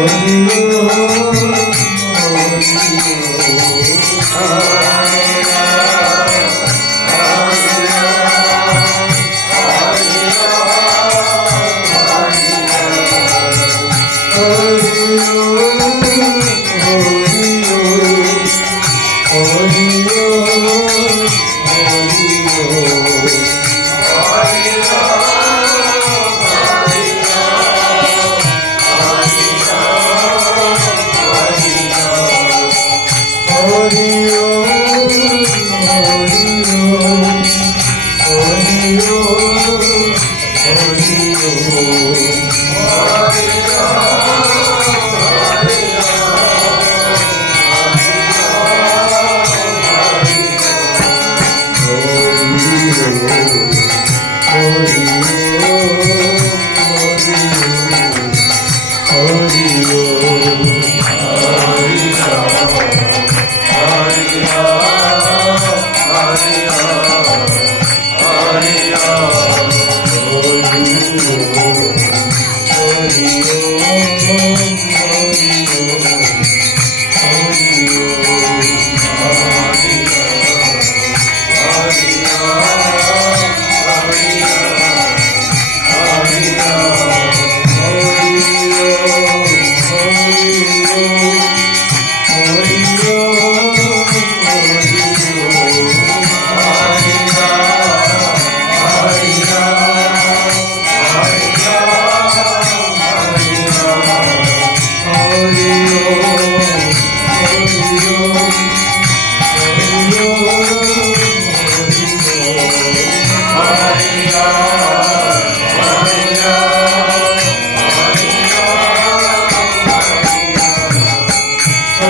Oh,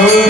Oh.